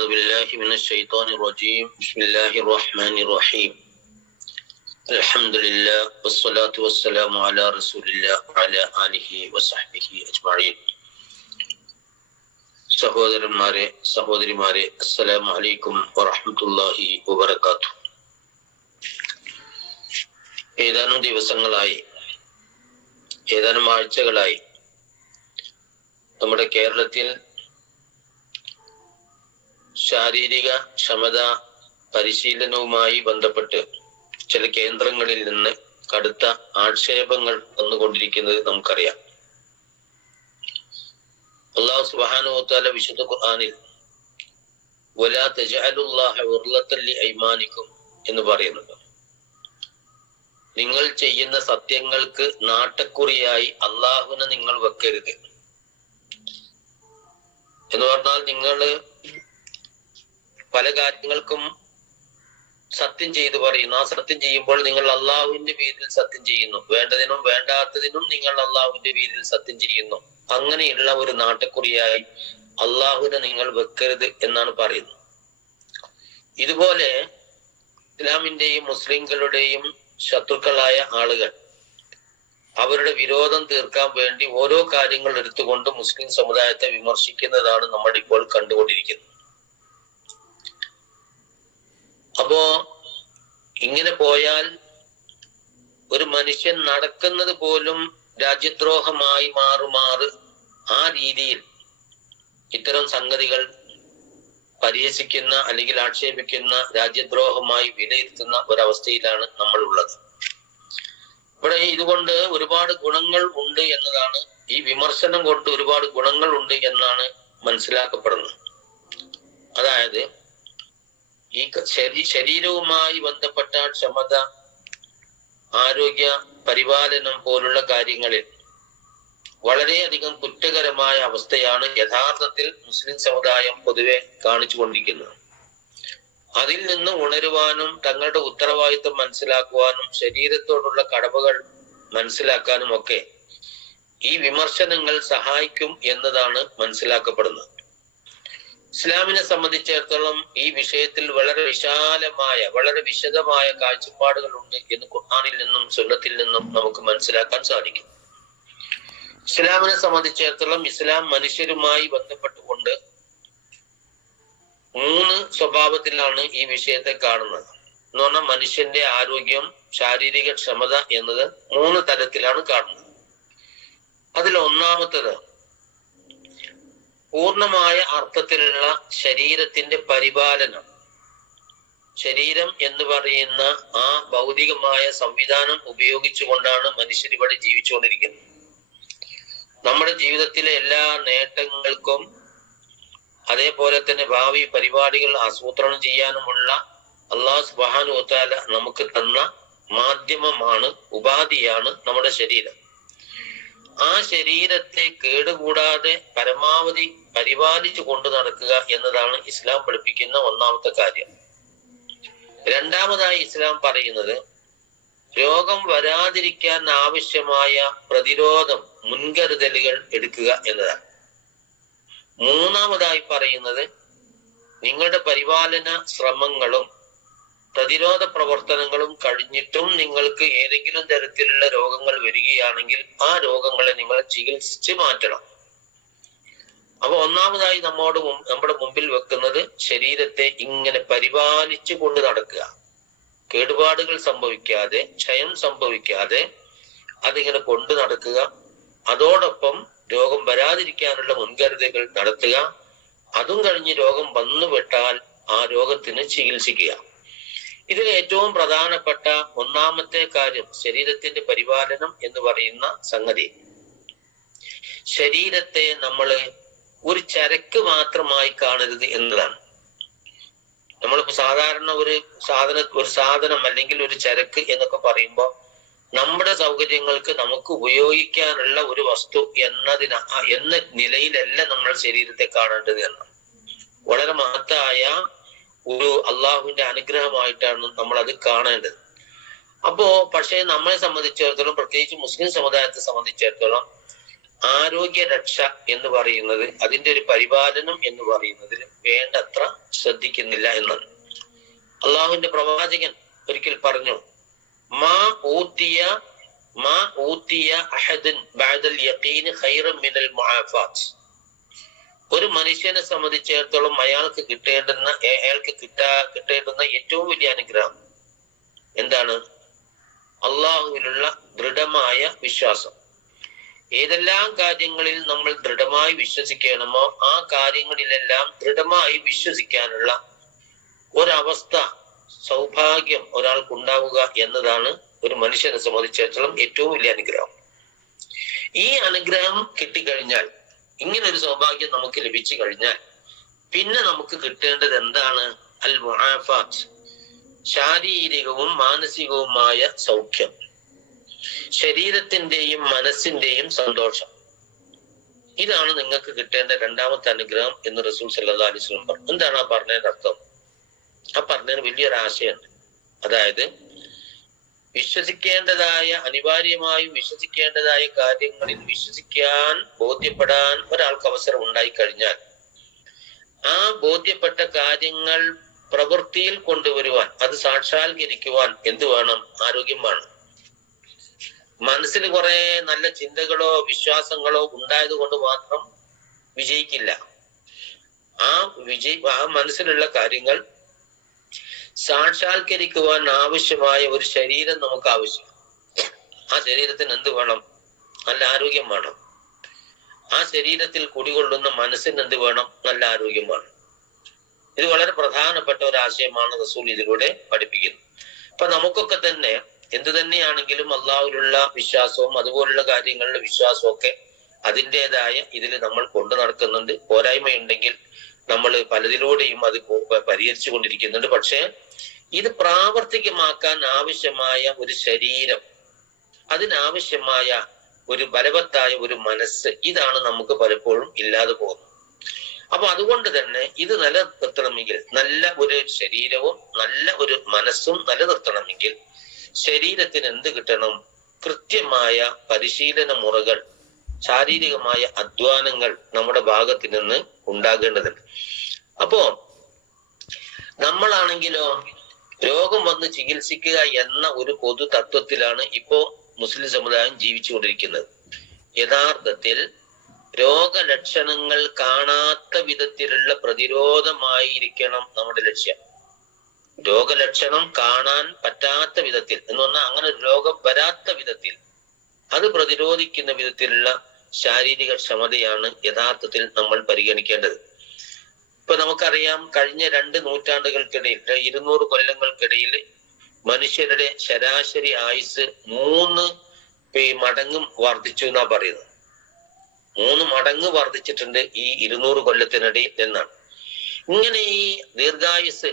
أعوذ بالله من الشيطان الرجيم بسم الله الرحمن الرحيم الحمد لله والصلاة والسلام على رسول الله وعلى آله وصحبه أجمعين. സഹോദരന്മാരെ സഹോദരിമാരെ അസ്സലാമു അലൈക്കും വറഹ്മത്തുള്ളാഹി വബറകാതുഹു. ഏതാനും ദിവസങ്ങളായി, ഏതാനും ആഴ്ചകളായി നമ്മുടെ കേരളത്തിൽ ശാരീരിക ക്ഷമത പരിശീലനവുമായി ബന്ധപ്പെട്ട് ചില കേന്ദ്രങ്ങളിൽ നിന്ന് കടുത്ത ആക്ഷേപങ്ങൾ വന്നുകൊണ്ടിരിക്കുന്നത് നമുക്കറിയാം. അല്ലാഹു സുബ്ഹാനഹു വ തആല വിശുദ്ധ ഖുർആനിൽ വലാ തജഅലുല്ലാഹ ഉർളത്തൻ ലിഐമാനിക്കും എന്ന് പറയുന്നുണ്ട്. നിങ്ങൾ ചെയ്യുന്ന സത്യങ്ങൾക്ക് നാട്ടക്കുറിയായി അള്ളാഹുവിനെ നിങ്ങൾ വെക്കരുത് എന്ന് പറഞ്ഞാൽ, നിങ്ങൾ പല കാര്യങ്ങൾക്കും സത്യം ചെയ്തു പറയുന്നു. ആ സത്യം ചെയ്യുമ്പോൾ നിങ്ങൾ അള്ളാഹുവിന്റെ പേരിൽ സത്യം ചെയ്യുന്നു. വേണ്ടതിനും വേണ്ടാത്തതിനും നിങ്ങൾ അള്ളാഹുവിന്റെ പേരിൽ സത്യം ചെയ്യുന്നു. അങ്ങനെയുള്ള ഒരു നാട്ടക്കുറിയായി അള്ളാഹുവിനെ നിങ്ങൾ വെക്കരുത് എന്നാണ് പറയുന്നത്. ഇതുപോലെ ഇസ്ലാമിന്റെയും മുസ്ലിങ്ങളുടെയും ശത്രുക്കളായ ആളുകൾ അവരുടെ വിരോധം തീർക്കാൻ വേണ്ടി ഓരോ കാര്യങ്ങൾ എടുത്തുകൊണ്ട് മുസ്ലിം സമുദായത്തെ വിമർശിക്കുന്നതാണ് നമ്മൾ ഇപ്പോൾ കണ്ടുകൊണ്ടിരിക്കുന്നത്. അപ്പോ ഇങ്ങനെ പോയാൽ ഒരു മനുഷ്യൻ നടക്കുന്നത് പോലും രാജ്യദ്രോഹമായി മാറുമാറ് ആ രീതിയിൽ ഇത്തരം സംഗതികൾ പരിഹസിക്കുന്ന അല്ലെങ്കിൽ ആക്ഷേപിക്കുന്ന, രാജ്യദ്രോഹമായി വിലയിരുത്തുന്ന ഒരവസ്ഥയിലാണ് നമ്മൾ ഉള്ളത്. ഇവിടെ ഇതുകൊണ്ട് ഒരുപാട് ഗുണങ്ങൾ ഉണ്ട് എന്നതാണ്, ഈ വിമർശനം കൊണ്ട് ഒരുപാട് ഗുണങ്ങൾ ഉണ്ട് എന്നാണ് മനസ്സിലാക്കപ്പെടുന്നത്. അതായത് ഈ ശരീരവുമായി ബന്ധപ്പെട്ട ക്ഷമത, ആരോഗ്യ പരിപാലനം പോലുള്ള കാര്യങ്ങളിൽ വളരെയധികം കുറ്റകരമായ അവസ്ഥയാണ് യഥാർത്ഥത്തിൽ മുസ്ലിം സമുദായം പൊതുവെ കാണിച്ചു കൊണ്ടിരിക്കുന്നത്. അതിൽ നിന്ന് ഉണരുവാനും തങ്ങളുടെ ഉത്തരവാദിത്വം മനസ്സിലാക്കുവാനും ശരീരത്തോടുള്ള കടമകൾ മനസ്സിലാക്കാനും ഒക്കെ ഈ വിമർശനങ്ങൾ സഹായിക്കും എന്നതാണ് മനസ്സിലാക്കപ്പെടുന്നത്. ഇസ്ലാമിനെ സംബന്ധിച്ചിടത്തോളം ഈ വിഷയത്തിൽ വളരെ വിശാലമായ, വളരെ വിശദമായ കാഴ്ചപ്പാടുകളുണ്ട് എന്ന് ഖുർആനിൽ നിന്നും സുന്നത്തിൽ നിന്നും നമുക്ക് മനസ്സിലാക്കാൻ സാധിക്കും. ഇസ്ലാമിനെ സംബന്ധിച്ചിടത്തോളം ഇസ്ലാം മനുഷ്യരുമായി ബന്ധപ്പെട്ടുകൊണ്ട് 3 സ്വഭാവത്തിലാണ് ഈ വിഷയത്തെ കാണുന്നത്. എന്ന് പറഞ്ഞാൽ മനുഷ്യന്റെ ആരോഗ്യം, ശാരീരിക ക്ഷമത എന്നത് 3 തരത്തിലാണ് കാണുന്നത്. അതിൽ ഒന്നാമത്തത് പൂർണ്ണമായ അർത്ഥത്തിലുള്ള ശരീരത്തിന്റെ പരിപാലനം. ശരീരം എന്ന് പറയുന്ന ആ ഭൗതികമായ സംവിധാനം ഉപയോഗിച്ചുകൊണ്ടാണ് മനുഷ്യർ ഇവിടെ ജീവിച്ചുകൊണ്ടിരിക്കുന്നത്. നമ്മുടെ ജീവിതത്തിലെ എല്ലാ നേട്ടങ്ങൾക്കും അതേപോലെ തന്നെ ഭാവി പരിപാടികൾ ആസൂത്രണം ചെയ്യാനുമുള്ള അല്ലാഹു സുബ്ഹാനഹു വ തആല നമുക്ക് തന്ന മാധ്യമമാണ്, ഉപാധിയാണ് നമ്മുടെ ശരീരം. ആ ശരീരത്തെ കേടുകൂടാതെ പരമാവധി പരിപാലിച്ചു കൊണ്ടു നടക്കുക എന്നതാണ് ഇസ്ലാം പഠിപ്പിക്കുന്ന ഒന്നാമത്തെ കാര്യം. രണ്ടാമതായി ഇസ്ലാം പറയുന്നത് രോഗം വരാതിരിക്കാൻ ആവശ്യമായ പ്രതിരോധം, മുൻകരുതലുകൾ എടുക്കുക എന്നതാണ്. മൂന്നാമതായി പറയുന്നത് നിങ്ങളുടെ പരിപാലന ശ്രമങ്ങളും പ്രതിരോധ പ്രവർത്തനങ്ങളും കഴിഞ്ഞിട്ടും നിങ്ങൾക്ക് ഏതെങ്കിലും തരത്തിലുള്ള രോഗങ്ങൾ വരികയാണെങ്കിൽ ആ രോഗങ്ങളെ നിങ്ങൾ ചികിത്സിച്ച് മാറ്റണം. അപ്പൊ ഒന്നാമതായി നമ്മുടെ മുമ്പിൽ വെക്കുന്നത് ശരീരത്തെ ഇങ്ങനെ പരിപാലിച്ചു കൊണ്ട് നടക്കുക, കേടുപാടുകൾ സംഭവിക്കാതെ, ക്ഷയം സംഭവിക്കാതെ അതിങ്ങനെ കൊണ്ടു നടക്കുക. അതോടൊപ്പം രോഗം വരാതിരിക്കാനുള്ള മുൻകരുതലുകൾ നടത്തുക. അതും കഴിഞ്ഞ് രോഗം വന്നുപെട്ടാൽ ആ രോഗത്തിന് ചികിത്സിക്കുക. ഇതിൽ ഏറ്റവും പ്രധാനപ്പെട്ട ഒന്നാമത്തെ കാര്യം ശരീരത്തിന്റെ പരിപാലനം എന്ന് പറയുന്ന സംഗതി. ശരീരത്തെ നമ്മൾ ഒരു ചരക്ക് മാത്രമായി കാണരുത് എന്നതാണ്. നമ്മളിപ്പോ സാധാരണ ഒരു സാധനം അല്ലെങ്കിൽ ഒരു ചരക്ക് എന്നൊക്കെ പറയുമ്പോൾ നമ്മുടെ സൗകര്യങ്ങൾക്ക് നമുക്ക് ഉപയോഗിക്കാനുള്ള ഒരു വസ്തു എന്ന നിലയിലല്ല നമ്മൾ ശരീരത്തെ കാണേണ്ടത് എന്നാണ്. വളരെ മഹത്തായ ഒരു അള്ളാഹുവിന്റെ അനുഗ്രഹമായിട്ടാണ് നമ്മൾ അത് കാണേണ്ടത്. പക്ഷേ നമ്മളെ സംബന്ധിച്ചിടത്തോളം, പ്രത്യേകിച്ച് മുസ്ലിം സമുദായത്തെ സംബന്ധിച്ചിടത്തോളം, ആരോഗ്യ രക്ഷ എന്ന് പറയുന്നത്, അതിന്റെ ഒരു പരിപാലനം എന്ന് പറയുന്നതിൽ വേണ്ടത്ര ശ്രദ്ധിക്കുന്നില്ല എന്നാണ്. അള്ളാഹുവിന്റെ പ്രവാചകൻ ഒരിക്കൽ പറഞ്ഞു, മാ ഊത്തിയ അഹദൻ ബഅദൽ യഖീൻ ഖൈറൻ മിനൽ മുആഫാത്ത്. ഒരു മനുഷ്യനെ സംബന്ധിച്ചിടത്തോളം അയാൾക്ക് കിട്ടേണ്ടുന്ന ഏറ്റവും വലിയ അനുഗ്രഹം എന്താണ്? അള്ളാഹുവിലുള്ള ദൃഢമായ വിശ്വാസം. ഏതെല്ലാം കാര്യങ്ങളിൽ നമ്മൾ ദൃഢമായി വിശ്വസിക്കണമോ ആ കാര്യങ്ങളിലെല്ലാം ദൃഢമായി വിശ്വസിക്കാനുള്ള ഒരവസ്ഥ, സൗഭാഗ്യം ഒരാൾക്കുണ്ടാവുക എന്നതാണ് ഒരു മനുഷ്യനെ സംബന്ധിച്ചിടത്തോളം ഏറ്റവും വലിയ അനുഗ്രഹം. ഈ അനുഗ്രഹം കിട്ടിക്കഴിഞ്ഞാൽ, ഇങ്ങനൊരു സൗഭാഗ്യം നമുക്ക് ലഭിച്ചു കഴിഞ്ഞാൽ പിന്നെ നമുക്ക് കിട്ടേണ്ടത് എന്താണ്? അൽ മുആഫാത്ത്, ശാരീരികവും മാനസികവുമായ സൗഖ്യം, ശരീരത്തിന്റെയും മനസ്സിന്റെയും സന്തോഷം. ഇതാണ് നിങ്ങൾക്ക് കിട്ടേണ്ട രണ്ടാമത്തെ അനുഗ്രഹം എന്ന് റസൂൽ സല്ലല്ലാഹു അലൈഹി വസല്ലം പറഞ്ഞു. എന്താണ് ആ പറഞ്ഞതിന്റെ അർത്ഥം? ആ പറഞ്ഞതിന് വലിയൊരു ആശയമുണ്ട്. അതായത് അനിവാര്യമായും വിശ്വസിക്കേണ്ടതായ കാര്യങ്ങളിൽ വിശ്വസിക്കാൻ, ബോധ്യപ്പെടാൻ ഒരാൾക്ക് അവസരം ഉണ്ടായി കഴിഞ്ഞാൽ ആ ബോധ്യപ്പെട്ട കാര്യങ്ങൾ പ്രവൃത്തിയിൽ കൊണ്ടുവരുവാൻ, അത് സാക്ഷാത്കരിക്കുവാൻ എന്ത് വേണം? ആരോഗ്യം വേണം. മനസ്സിൽ കുറെ നല്ല ചിന്തകളോ വിശ്വാസങ്ങളോ ഉണ്ടായത് കൊണ്ട് മാത്രം വിജയിക്കില്ല. ആ മനസ്സിലുള്ള കാര്യങ്ങൾ സാക്ഷാത്കരിക്കുവാൻ ആവശ്യമായ ഒരു ശരീരം നമുക്ക് ആവശ്യം. ആ ശരീരത്തിന് എന്ത് വേണം? നല്ല ആരോഗ്യം വേണം. ആ ശരീരത്തിൽ കുടികൊള്ളുന്ന മനസ്സിന് എന്ത് വേണം? നല്ല ആരോഗ്യം വേണം. ഇത് വളരെ പ്രധാനപ്പെട്ട ഒരു ആശയമാണ് റസൂൽ ഇതിലൂടെ പഠിപ്പിക്കുന്നത്. അപ്പൊ നമുക്കൊക്കെ തന്നെ എന്തു തന്നെയാണെങ്കിലും അള്ളാഹുവിലുള്ള വിശ്വാസവും അതുപോലുള്ള കാര്യങ്ങളിലെ വിശ്വാസവും ഒക്കെ അതിൻ്റെതായ ഇതിൽ നമ്മൾ കൊണ്ടു നടക്കുന്നുണ്ട്. പോരായ്മയുണ്ടെങ്കിൽ നമ്മൾ പലതിലൂടെയും അത് പരിഹരിച്ചു കൊണ്ടിരിക്കുന്നുണ്ട്. പക്ഷേ ഇത് പ്രാവർത്തികമാക്കാൻ ആവശ്യമായ ഒരു ശരീരം, അതിനാവശ്യമായ ഒരു ബലവത്തായ ഒരു മനസ്സ്, ഇതാണ് നമുക്ക് പലപ്പോഴും ഇല്ലാതെ പോകുന്നത്. അപ്പൊ അതുകൊണ്ട് തന്നെ ഇത് നിലനിർത്തണമെങ്കിൽ, നല്ല ഒരു ശരീരവും നല്ല ഒരു മനസ്സും നിലനിർത്തണമെങ്കിൽ ശരീരത്തിന് എന്ത് കിട്ടണം? കൃത്യമായ പരിശീലന മുറകൾ, ശാരീരികമായ അധ്വാനങ്ങൾ നമ്മുടെ ഭാഗത്ത് നിന്ന് ഉണ്ടാകേണ്ടതുണ്ട്. അപ്പോ നമ്മളാണെങ്കിലോ രോഗം വന്ന് ചികിത്സിക്കുക എന്ന ഒരു പൊതു തത്വത്തിലാണ് ഇപ്പോ മുസ്ലിം സമുദായം ജീവിച്ചുകൊണ്ടിരിക്കുന്നത്. യഥാർത്ഥത്തിൽ രോഗലക്ഷണങ്ങൾ കാണാത്ത വിധത്തിലുള്ള പ്രതിരോധമായിരിക്കണം നമ്മുടെ ലക്ഷ്യം. രോഗലക്ഷണം കാണാൻ പറ്റാത്ത വിധത്തിൽ എന്ന് പറഞ്ഞാൽ അങ്ങനെ രോഗം വരാത്ത വിധത്തിൽ അത് പ്രതിരോധിക്കുന്ന വിധത്തിലുള്ള ശാരീരിക ക്ഷമതയാണ് യഥാർത്ഥത്തിൽ നമ്മൾ പരിഗണിക്കേണ്ടത്. ഇപ്പൊ നമുക്കറിയാം, കഴിഞ്ഞ 2 നൂറ്റാണ്ടുകൾക്കിടയിൽ, 200 കൊല്ലങ്ങൾക്കിടയിൽ മനുഷ്യരുടെ ശരാശരി ആയുസ് 3 മടങ്ങും വർദ്ധിച്ചു എന്നാ പറയുന്നത്. 3 മടങ്ങ് വർദ്ധിച്ചിട്ടുണ്ട് ഈ 200 കൊല്ലത്തിനിടയിൽ എന്നാണ്. ഇങ്ങനെ ഈ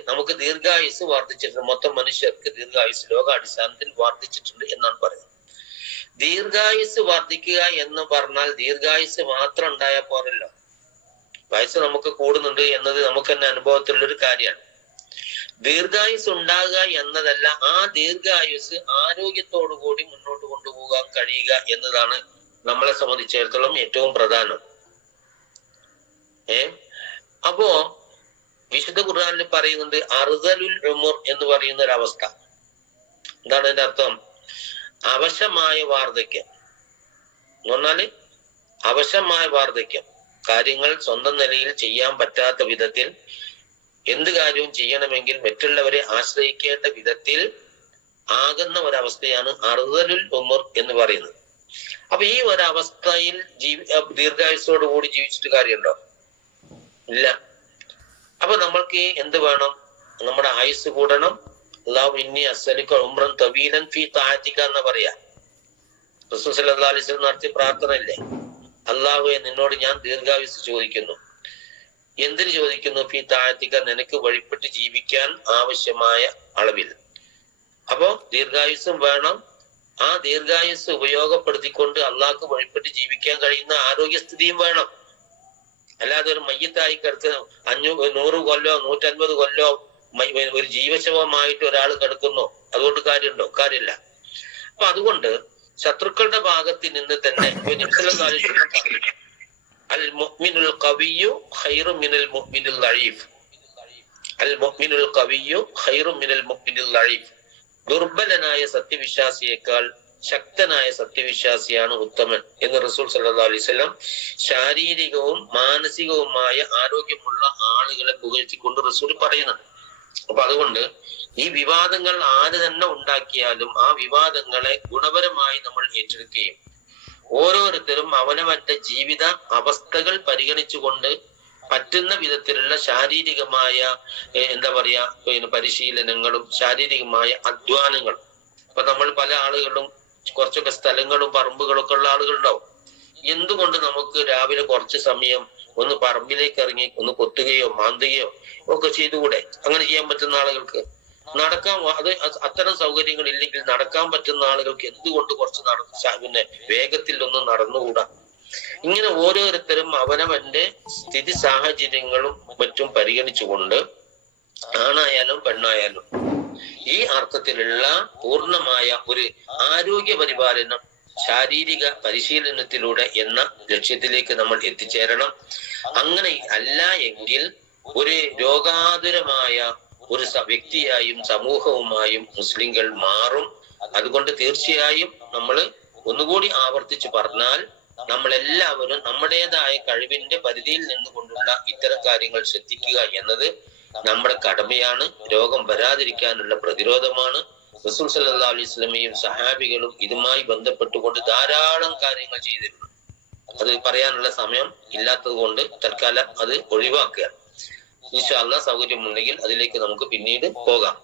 നമുക്ക് ദീർഘായുസ് വർദ്ധിച്ചിട്ടുണ്ട്. മൊത്തം മനുഷ്യർക്ക് ദീർഘായുസ് ലോകാടിസ്ഥാനത്തിൽ വർദ്ധിച്ചിട്ടുണ്ട് എന്നാണ് പറയുന്നത്. ദീർഘായുസ് വർദ്ധിക്കുക എന്ന് പറഞ്ഞാൽ ദീർഘായുസ് മാത്രം ഉണ്ടായാൽ പോരല്ലോ. വയസ്സ് നമുക്ക് കൂടുന്നുണ്ട് എന്നത് നമുക്ക് തന്നെ അനുഭവത്തിലുള്ളൊരു കാര്യമാണ്. ദീർഘായുസ് ഉണ്ടാകുക എന്നതല്ല, ആ ദീർഘായുസ് ആരോഗ്യത്തോടു കൂടി മുന്നോട്ട് കൊണ്ടുപോകാൻ കഴിയുക എന്നതാണ് നമ്മളെ സംബന്ധിച്ചിടത്തോളം ഏറ്റവും പ്രധാനം. അപ്പോ വിശുദ്ധ ഖുർആനിൽ പറയുന്നുണ്ട് അർദലുൽ ഉമർ എന്ന് പറയുന്ന ഒരു അവസ്ഥ. എന്താണ് അതിന്റെ അർത്ഥം? അവശമായ വാർദ്ധക്യം എന്ന് പറഞ്ഞാല് അവശമായ വാർദ്ധക്യം, കാര്യങ്ങൾ സ്വന്തം നിലയിൽ ചെയ്യാൻ പറ്റാത്ത വിധത്തിൽ, എന്ത് കാര്യവും ചെയ്യണമെങ്കിൽ മറ്റുള്ളവരെ ആശ്രയിക്കേണ്ട വിധത്തിൽ ആകുന്ന ഒരവസ്ഥയാണ് അർദലുൽ ഉമർ എന്ന് പറയുന്നത്. അപ്പൊ ഈ ഒരവസ്ഥയിൽ ദീർഘായുസോടു കൂടി ജീവിച്ചിട്ട് കാര്യമുണ്ടോ? ഇല്ല. അപ്പൊ നമ്മൾക്ക് എന്ത് വേണം? നമ്മുടെ ആയുസ് കൂടണം. അല്ലാഹു ഇന്നി അസ്അലുക ഉംറൻ തവീലൻ ഫീ തഅതിക എന്ന് പറയാ. റസൂൽ സല്ലല്ലാഹു അലൈഹി വസല്ലം നടത്തിയ പ്രാർത്ഥന ഇല്ലേ? അല്ലാഹുവേ, നിന്നോട് ഞാൻ ദീർഘായുസ് ചോദിക്കുന്നു. എന്തിനു ചോദിക്കുന്നു? ഫീ തഅതിക, നിനക്ക് വഴിപ്പെട്ട് ജീവിക്കാൻ ആവശ്യമായ അളവിൽ. അപ്പോ ദീർഘായുസ്സും വേണം. ആ ദീർഘായുസ് ഉപയോഗപ്പെടുത്തിക്കൊണ്ട് അള്ളാഹ്ക്ക് വഴിപ്പെട്ട് ജീവിക്കാൻ കഴിയുന്ന ആരോഗ്യസ്ഥിതിയും വേണം. അല്ലാതെ ഒരു മയ്യത്തായി കിടക്കുന്ന 100 കൊല്ലോ 150 കൊല്ലോ ഒരു ജീവശവമായിട്ട് ഒരാൾ കിടക്കുന്നു, അതുകൊണ്ട് കാര്യമുണ്ടോ? കാര്യമില്ല. അപ്പൊ അതുകൊണ്ട് ശത്രുക്കളുടെ ഭാഗത്ത് നിന്ന് തന്നെ അൽ മുഅ്മിനുൽ ഖവിയ്യു ഖൈറു മിനൽ മുഅ്മിനിൽ ദഈഫ്. അൽ മുഅ്മിനുൽ ഖവിയ്യു ഖൈറും മിനൽ മുഅ്മിനിൽ ലഈഫ്. ദുർബലനായ സത്യവിശ്വാസിയേക്കാൾ ശക്തനായ സത്യവിശ്വാസിയാണ് ഉത്തമൻ എന്ന് റസൂൽ സല്ലല്ലാഹു അലൈഹി വസല്ലം ശാരീരികവും മാനസികവുമായ ആരോഗ്യമുള്ള ആളുകളെ പുകഴ്ത്തിക്കൊണ്ട് റസൂൽ പറയുന്നുണ്ട്. അപ്പൊ അതുകൊണ്ട് ഈ വിവാദങ്ങൾ ആര് തന്നെ ഉണ്ടാക്കിയാലും ആ വിവാദങ്ങളെ ഗുണപരമായി നമ്മൾ ഏറ്റെടുക്കുകയും ഓരോരുത്തരും അവനവന്റെ ജീവിത അവസ്ഥകൾ പരിഗണിച്ചുകൊണ്ട് പറ്റുന്ന വിധത്തിലുള്ള ശാരീരികമായ പരിശീലനങ്ങളും ശാരീരികമായ അധ്വാനങ്ങളും. ഇപ്പൊ നമ്മൾ പല ആളുകളും കുറച്ചൊക്കെ സ്ഥലങ്ങളും പറമ്പുകളും ഒക്കെ ഉള്ള ആളുകളുണ്ടാവും. എന്തുകൊണ്ട് നമുക്ക് രാവിലെ കുറച്ച് സമയം ഒന്ന് പറമ്പിലേക്ക് ഇറങ്ങി ഒന്ന് കൊത്തുകയോ മാന്തുകയോ ഒക്കെ ചെയ്തുകൂടെ? അങ്ങനെ ചെയ്യാൻ പറ്റുന്ന ആളുകൾക്ക് നടക്കാൻ അത്തരം സൗകര്യങ്ങൾ ഇല്ലെങ്കിൽ നടക്കാൻ പറ്റുന്ന ആളുകൾക്ക് എന്തുകൊണ്ട് കുറച്ച് വേഗത്തിൽ ഒന്നും നടന്നുകൂടാ? ഇങ്ങനെ ഓരോരുത്തരും അവനവന്റെ സ്ഥിതി സാഹചര്യങ്ങളും മറ്റും പരിഗണിച്ചുകൊണ്ട് ആണായാലും പെണ്ണായാലും ഈ അർത്ഥത്തിലുള്ള പൂർണ്ണമായ ഒരു ആരോഗ്യ പരിപാലനം ശാരീരിക പരിശീലനത്തിലൂടെ എന്ന ലക്ഷ്യത്തിലേക്ക് നമ്മൾ എത്തിച്ചേരണം. അങ്ങനെ അല്ല എങ്കിൽ ഒരു രോഗാതുരമായ ഒരു വ്യക്തിയായും സമൂഹവുമായും മുസ്ലിങ്ങൾ മാറും. അതുകൊണ്ട് തീർച്ചയായും നമ്മൾ ഒന്നുകൂടി ആവർത്തിച്ചു പറഞ്ഞാൽ നമ്മളെല്ലാവരും നമ്മുടേതായ കഴിവിന്റെ പരിധിയിൽ നിന്നുകൊണ്ടുള്ള ഇത്തരം കാര്യങ്ങൾ ശ്രദ്ധിക്കുക എന്നത് നമ്മുടെ കടമയാണ്. രോഗം വരാതിരിക്കാനുള്ള പ്രതിരോധമാണ്. റസൂൽ സല്ലല്ലാഹു അലൈഹി വസല്ലമയും സഹാബികളും ഇതുമായി ബന്ധപ്പെട്ടുകൊണ്ട് ധാരാളം കാര്യങ്ങൾ ചെയ്തിരുന്നു. അത് പറയാനുള്ള സമയം ഇല്ലാത്തത് കൊണ്ട് തൽക്കാലം അത് ഒഴിവാക്കുക. ഇൻഷാ അല്ലാഹ് സൗകര്യമുണ്ടെങ്കിൽ അതിലേക്ക് നമുക്ക് പിന്നീട് പോകാം.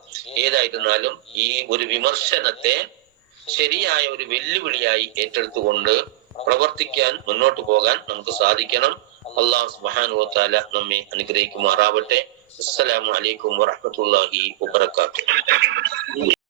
ഏതായിരുന്നാലും ഈ ഒരു വിമർശനത്തെ ശരിയായ ഒരു വെല്ലുവിളിയായി ഏറ്റെടുത്തുകൊണ്ട് പ്രവർത്തിക്കാൻ മുന്നോട്ട് പോകാൻ നമുക്ക് സാധിക്കണം. അല്ലാഹു സുബ്ഹാനഹു വ തആല നമ്മെ അനുഗ്രഹിക്കുമാറാവട്ടെ. അസ്സലാമു അലൈക്കും വറഹ്മത്തുള്ളാഹി വബറകാതുഹു.